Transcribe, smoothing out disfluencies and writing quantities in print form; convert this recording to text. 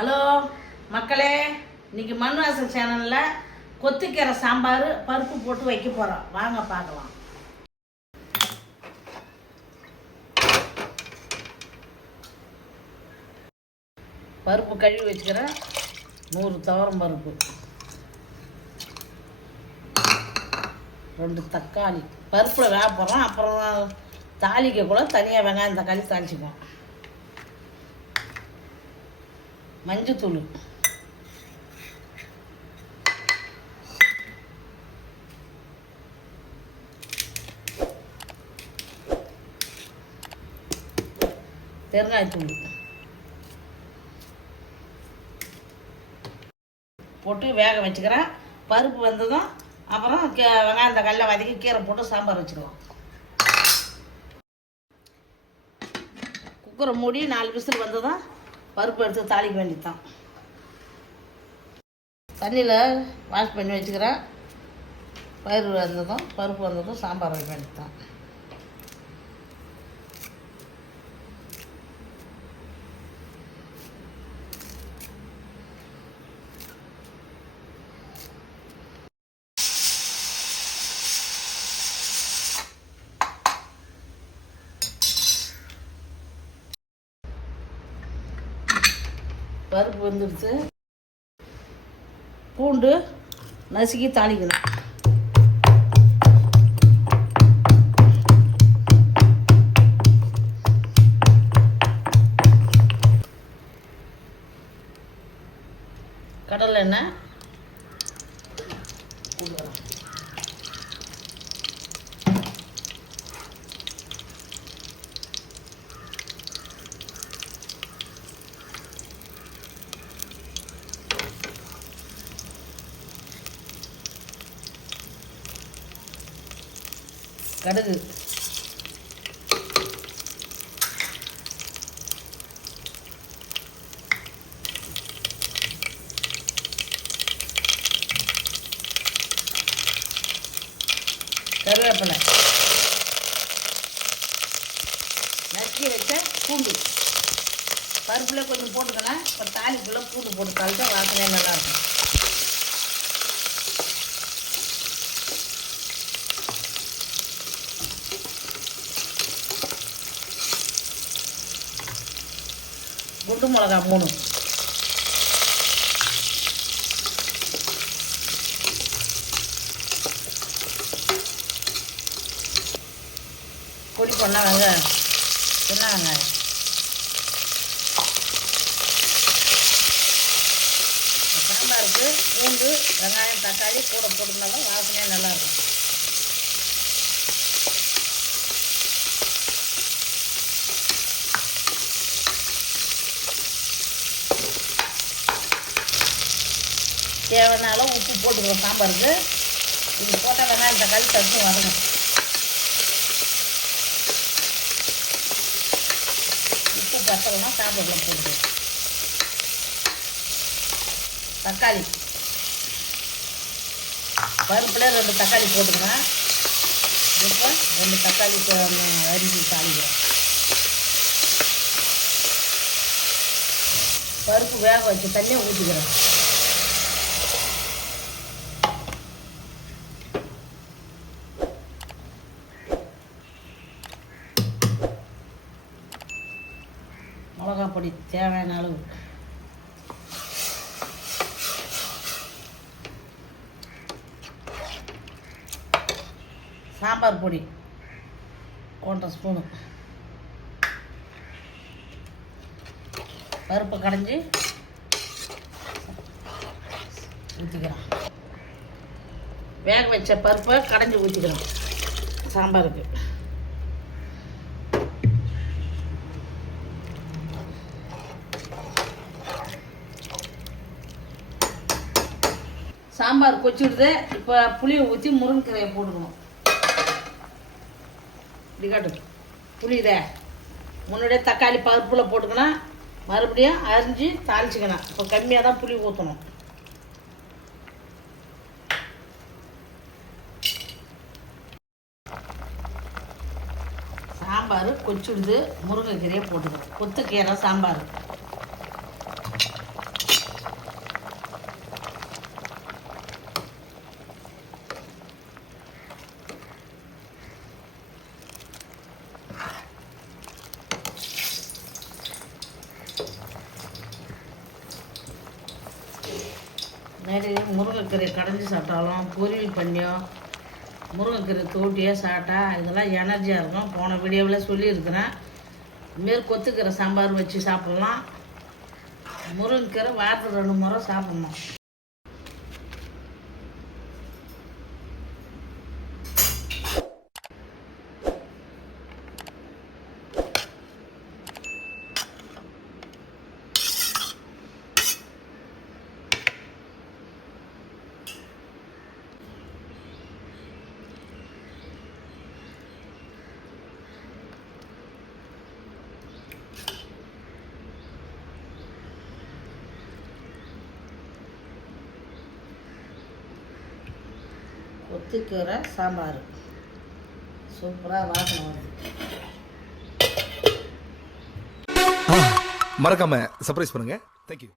Hello மக்களே, இன்னைக்கு மண்வாசல் சேனலில் கொத்துக்கீரை சாம்பார் பருப்பு போட்டு வைக்க போகிறோம். வாங்க பார்க்கலாம். பருப்பு கழுவி வச்சுக்கிறேன். 100 துவரம் பருப்பு, 2 தக்காளி பருப்பில் வேக போகிறோம். அப்புறம் தாளிக்க கூட தனியாக வெங்காயம் தக்காளி தாளிச்சுக்குவோம். மஞ்சத்தூள், பெருங்காயத்தூள் போட்டு வேக வச்சுக்கிறேன். பருப்பு வந்ததும் அப்புறம் வெங்காயம் தக்காளியில் வதக்கி கீரை போட்டு சாம்பார் வச்சுருவோம். குக்கரை மூடி 4 விசில் வந்ததும் பருப்பு எடுத்து தாளிக்க வேண்டியதுதான். தண்ணியில் வாஷ் பண்ணி வச்சுக்கிறேன். பருப்பு வந்ததும் சாம்பார் வைக்க வேண்டியதுதான். பருப்பு வந்துடுச்சு. பூண்டு நசுக்கி தாளிக்கணும். கடலை எண்ணெய் கொடுக்குறோம். கடுகு, கருவேப்பிலை, நறுக்கி வச்ச பூண்டு பருப்பில் கொஞ்சம் போட்டுக்கலாம். இப்போ தாளிக்குள்ளே பூண்டு போட்டு தாளிச்சா வாசனையாக நல்லாயிருக்கும். குண்டு மிளகா 3, பொடி பண்ண வெங்காயம், சின்ன வெங்காயம், சாம்பாருக்கு பூண்டு வெங்காயம் தக்காளி கூட போட்டுனாலும் வாசனையாக நல்லாயிருக்கும். தேவையான உப்பு போட்டுக்கிறோம். சாம்பாருக்கு இது போட்டால் வெங்காயம் தக்காளி தட்டு வதங்கும். உப்பு பத்தலைன்னா சாம்பாரில் போட்டுக்கிறோம். தக்காளி பருப்பில் 2 தக்காளி போட்டுக்கிறேன். இப்போ 2 தக்காளி அரிஞ்சு தாளிக்கிறோம். பருப்பு வேக வச்சு தண்ணியை ஊற்றிக்கிறோம். மிளகா பொடி தேவையான அளவு, சாம்பார் பொடி 1.5 ஸ்பூனு, பருப்பை கடைஞ்சி ஊற்றிக்கிறோம். வேக வச்ச பருப்பை கடைஞ்சி ஊற்றிக்கிறோம் சாம்பாருக்கு. சாம்பார் கொச்சிடுது. இப்போ புளியை ஊற்றி முருங்கைக்கீரையை போட்டுக்கணும். இப்படி காட்டு புளியுதே. முன்னாடியே தக்காளி பருப்பில் போட்டுக்கணும். மறுபடியும் அரிஞ்சு தாளிச்சிக்கணும். இப்போ கம்மியாக தான் புளி ஊற்றணும். சாம்பார் கொச்சிடுது. முருங்கைக்கீரையை போட்டுக்கணும். கொத்துக்கீரை சாம்பார் நிறைய முருங்கைக்கீரை கடைஞ்சி சாப்பிட்டாலும் பொரியல் பண்ணியோ முருங்கைக்கீரை தோட்டியோ சாப்பிட்டா இதெல்லாம் எனர்ஜியாக இருக்கும். போன வீடியோவில் சொல்லியிருக்கிறேன். இதுமாரி கொத்துக்கீரை சாம்பார் வச்சு சாப்பிட்லாம். முருங்கைக்கீரை வாரத்துக்கு 2 முறை சாப்பிட்ணும். கொத்துக்கீரை சாம்பார் சூப்பராக வாசனை வருது. மறக்காம சர்ப்ரைஸ் பண்ணுங்க. தேங்க்யூ.